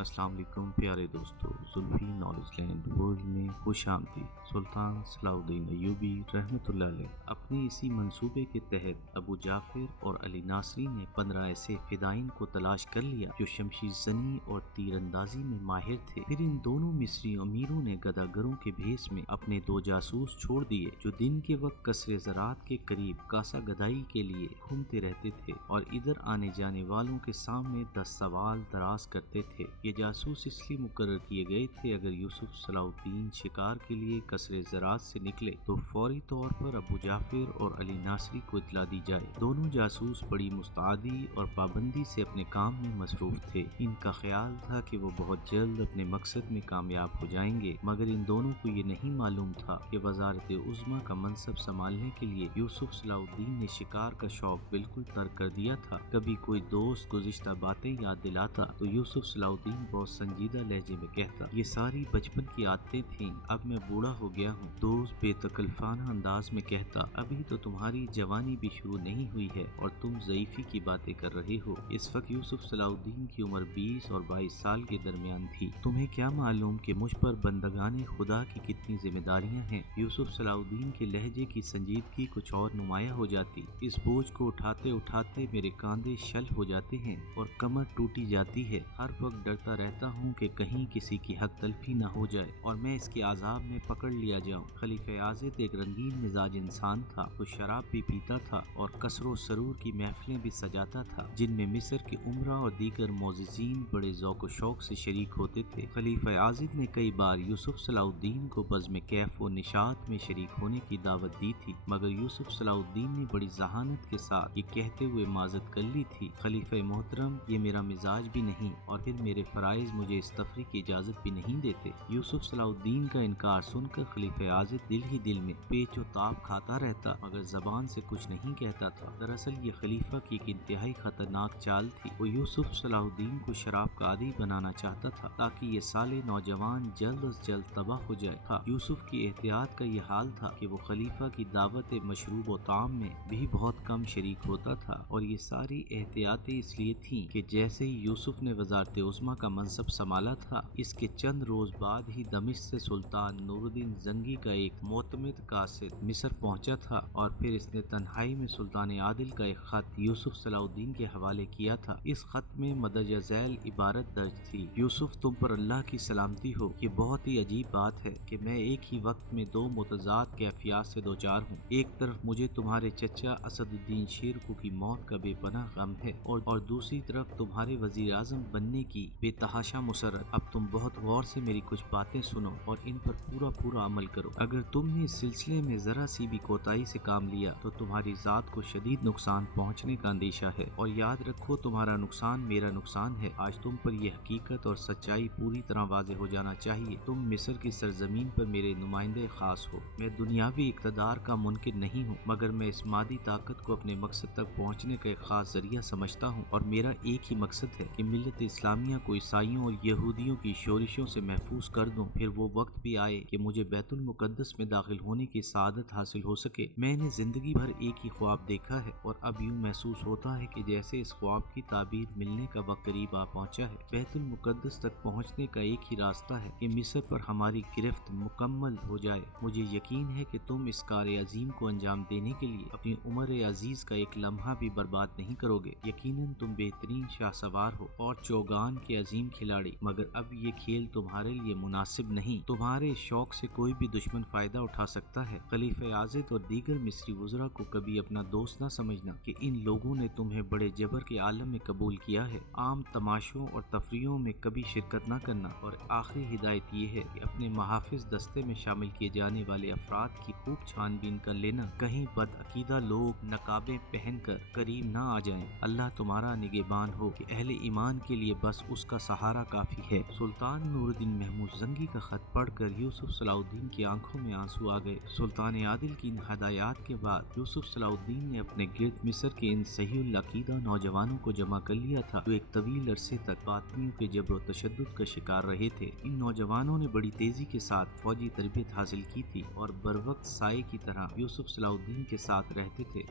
السلام علیکم پیارے دوستو، زلفی نالج لینڈ ورلڈ میں خوش آمدید۔ سلطان صلاح الدین ایوبی رحمۃ اللہ علیہ اپنے اسی منصوبے کے تحت ابو جعفر اور علی ناصری نے 15 ایسے فدائین کو تلاش کر لیا جو شمشیر زنی اور تیر اندازی میں ماہر تھے۔ پھر ان دونوں مصری امیروں نے گداگروں کے بھیس میں اپنے 2 جاسوس چھوڑ دیے جو دن کے وقت قصر زراعت کے قریب کاسا گدائی کے لیے گھومتے رہتے تھے اور ادھر آنے جانے والوں کے سامنے 10 سوال دراز کرتے تھے۔ یہ جاسوس اس لیے مقرر کیے گئے تھے اگر یوسف صلاح الدین شکار کے لیے قصر زراعت سے نکلے تو فوری طور پر ابو جعفر اور علی ناصری کو اطلاع دی جائے۔ دونوں جاسوس بڑی مستعدی اور پابندی سے اپنے کام میں مصروف تھے۔ ان کا خیال تھا کہ وہ بہت جلد اپنے مقصد میں کامیاب ہو جائیں گے، مگر ان دونوں کو یہ نہیں معلوم تھا کہ وزارت عظمیٰ کا منصب سنبھالنے کے لیے یوسف صلاح الدین نے شکار کا شوق بالکل ترک کر دیا تھا۔ کبھی کوئی دوست گزشتہ باتیں یاد دلاتا تو یوسف صلاح الدین بہت سنجیدہ لہجے میں کہتا، یہ ساری بچپن کی عادتیں تھیں، اب میں بوڑھا ہو گیا ہوں۔ دوست بے تکلفانہ انداز میں کہتا، ابھی تو تمہاری جوانی بھی شروع نہیں ہوئی ہے اور تم ضعیفی کی باتیں کر رہے ہو۔ اس وقت یوسف صلاح الدین کی عمر 20 اور 22 سال کے درمیان تھی۔ تمہیں کیا معلوم کہ مجھ پر بندگان خدا کی کتنی ذمہ داریاں ہیں۔ یوسف صلاح الدین کے لہجے کی سنجیدگی کچھ اور نمایاں ہو جاتی۔ اس بوجھ کو اٹھاتے اٹھاتے میرے کاندھے شل ہو جاتے ہیں اور کمر ٹوٹی جاتی ہے۔ ہر وقت ڈرتا رہتا ہوں کہ کہیں کسی کی حق تلفی نہ ہو جائے اور میں اس کے عذاب میں پکڑ لیا جاؤں۔ خلیفہ عازد ایک رنگین مزاج انسان تھا۔ وہ شراب بھی پیتا تھا اور کثر و سرور کی محفلیں بھی سجاتا تھا جن میں مصر کے امراء اور دیگر معززین بڑے ذوق و شوق سے شریک ہوتے تھے۔ خلیفہ عازد نے کئی بار یوسف صلاح الدین کو بزم کیف و نشاط میں شریک ہونے کی دعوت دی تھی، مگر یوسف صلاح الدین نے بڑی ذہانت کے ساتھ یہ کہتے ہوئے معذرت کر لی تھی، خلیفہ محترم، یہ میرا مزاج بھی نہیں اور پھر میرے فرائض مجھے اس تفریح کی اجازت بھی نہیں دیتے۔ یوسف صلاح الدین کا انکار سن کر خلیفہ عازد دل ہی دل میں پیچ و تاب کھاتا رہتا مگر زبان سے کچھ نہیں کہتا تھا۔ دراصل یہ خلیفہ کی ایک انتہائی خطرناک چال تھی۔ وہ یوسف صلاح الدین کو شراب کا عادی بنانا چاہتا تھا تاکہ یہ صالح نوجوان جلد از جلد تباہ ہو جائے تھا۔ یوسف کی احتیاط کا یہ حال تھا کہ وہ خلیفہ کی دعوت مشروب و طعام میں بھی بہت کم شریک ہوتا تھا، اور یہ ساری احتیاطیں اس لیے تھیں کہ جیسے ہی یوسف نے وزارت عظمیٰ کا منصب سنبھالا تھا، اس کے چند روز بعد ہی دمشق سے سلطان نور الدین زنگی کا ایک معتمد قاصد مصر پہنچا تھا، اور پھر اس نے تنہائی میں سلطان عادل کا ایک خط یوسف صلاح الدین کے حوالے کیا تھا۔ اس خط میں مندرجہ ذیل عبارت درج تھی، یوسف تم پر اللہ کی سلامتی ہو۔ یہ بہت ہی عجیب بات ہے کہ میں ایک ہی وقت میں 2 متضاد کیفیات سے دوچار ہوں۔ ایک طرف مجھے تمہارے چچا اسد الدین شیرکو کی موت کا بے پناہ غم ہے اور دوسری طرف تمہارے وزیر اعظم بننے کی بے تحاشا مسرت۔ اب تم بہت غور سے میری کچھ باتیں سنو اور ان پر پورا عمل کرو۔ اگر تم نے اس سلسلے میں ذرا سی بھی کوتاہی سے کام لیا تو تمہاری ذات کو شدید نقصان پہنچنے کا اندیشہ ہے، اور یاد رکھو تمہارا نقصان میرا نقصان ہے۔ آج تم پر یہ حقیقت اور سچائی پوری طرح واضح ہو جانا چاہیے، تم مصر کی سرزمین پر میرے نمائندے خاص ہو۔ میں دنیاوی اقتدار کا منکر نہیں ہوں، مگر میں اس مادی طاقت کو اپنے مقصد تک پہنچنے کا ایک خاص ذریعہ سمجھتا ہوں، اور میرا ایک ہی مقصد ہے کہ ملت اسلامیہ کو عیسائیوں اور یہودیوں کی شورشوں سے محفوظ کر دوں۔ پھر وہ وقت بھی آئے کہ مجھے بیت المقدس میں داخل ہونے کی سعادت حاصل ہو سکے۔ میں نے زندگی بھر ایک ہی خواب دیکھا ہے اور اب یوں محسوس ہوتا ہے کہ جیسے اس خواب کی تعبیر ملنے کا وقت قریب آ پہنچا ہے۔ بیت المقدس تک پہنچنے کا ایک ہی راستہ ہے کہ مصر پر ہماری گرفت مکمل ہو جائے۔ مجھے یقین ہے کہ تم اس کار عظیم کو انجام دینے کے لیے اپنی عمر عزیز کا ایک لمحہ بھی برباد نہیں کرو گے۔ یقیناً تم بہترین شاہ سوار ہو اور چوگان کے عظیم کھلاڑی، مگر اب یہ کھیل تمہارے لیے مناسب نہیں۔ تمہارے شوق سے کوئی بھی دشمن فائدہ اٹھا سکتا ہے۔ خلیفہ عازد اور دیگر مصری وزراء کو کبھی اپنا دوست نہ سمجھنا کہ ان لوگوں نے تمہیں بڑے جبر کے عالم میں قبول کیا ہے۔ عام تماشوں اور تفریحوں میں کبھی شرکت نہ کرنا، اور آخری ہدایت یہ ہے کہ اپنے محافظ دستے میں شامل کیے جانے والے افراد کی خوب چھان بین کر لینا، کہیں بدعقیدہ لوگ نقابیں پہن کر قریب نہ آ جائیں۔ اللہ تمہارا نگہبان ہو کہ اہل ایمان کے لیے بس اس کا سہارا کافی ہے۔ سلطان نور الدین محمود زنگی کا خط پڑھ کر یوسف صلاح الدین کی آنکھوں میں آنسو آ گئے۔ سلطان عادل کی ان ہدایات کے بعد یوسف صلاح الدین نے اپنے گرد مصر کے ان صحیح العقیدہ نوجوانوں کو جمع کر لیا تھا جو ایک طویل عرصے تک باطنیوں کے جبر و تشدد کا شکار رہے تھے۔ ان نوجوانوں نے بڑی تیزی کے ساتھ فوجی تربیت حاصل کی تھی اور بروقت سائے کی طرح یوسف صلاح الدین کے ساتھ رہتے تھے۔